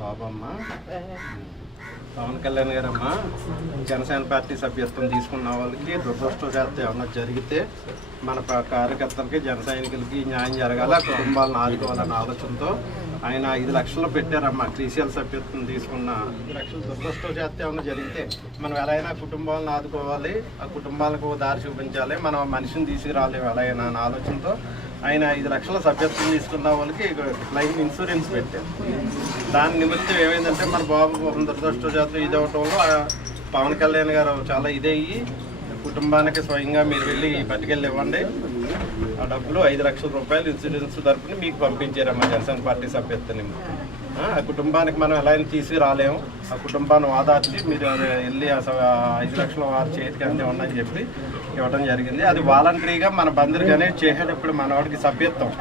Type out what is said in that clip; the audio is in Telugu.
బాబమ్మ పవన్ కళ్యాణ్ గారమ్మ, జనసేన పార్టీ సభ్యత్వం తీసుకున్న వాళ్ళకి దురదృష్టవశాత్తు ఏమన్నా జరిగితే మన కార్యకర్తలకి జన సైనికులకి న్యాయం జరగాల, కుటుంబాలను ఆదుకోవాలన్న ఆలోచనతో ఆయన 5 లక్షలు పెట్టారమ్మా. క్రీసీఎల్ సభ్యత్వం తీసుకున్న 5 లక్షలు దురదృష్టవశాత్తు ఏమన్నా జరిగితే మనం ఎలా అయినా కుటుంబాలను ఆదుకోవాలి, ఆ కుటుంబాలకు దారి చూపించాలి, మనం మనిషిని తీసుకురాలేము ఎలా అయినా అన్న ఆలోచనతో ఆయన 5 లక్షల సభ్యత్వం తీసుకున్న వాళ్ళకి లైఫ్ ఇన్సూరెన్స్ పెట్టారు. దాని నిమిత్తం ఏమైందంటే మన బాబు దురదృష్టవశాత్తు ఇదవటంలో పవన్ కళ్యాణ్ గారు చాలా ఇదయ్యి కుటుంబానికి స్వయంగా మీరు వెళ్ళి పట్టుకెళ్ళి ఇవ్వండి, ఆ డబ్బులు 5 లక్షల రూపాయలు ఇన్సూరెన్స్ తరఫున మీకు పంపించారమ్మా జనసేన పార్టీ సభ్యత్వ నిమిత్తం. ఆ కుటుంబానికి మనం ఎలా అయినా తీసుకురాలేము, ఆ కుటుంబాన్ని ఓదార్చి మీరు వెళ్ళి 5 లక్షల వారి చేతికి అంతే ఉండని చెప్పి ఇవ్వడం జరిగింది. అది వాలంటరీగా మన బందరు గణేష్ చేసేటప్పుడు మనవాడికి సభ్యత్వం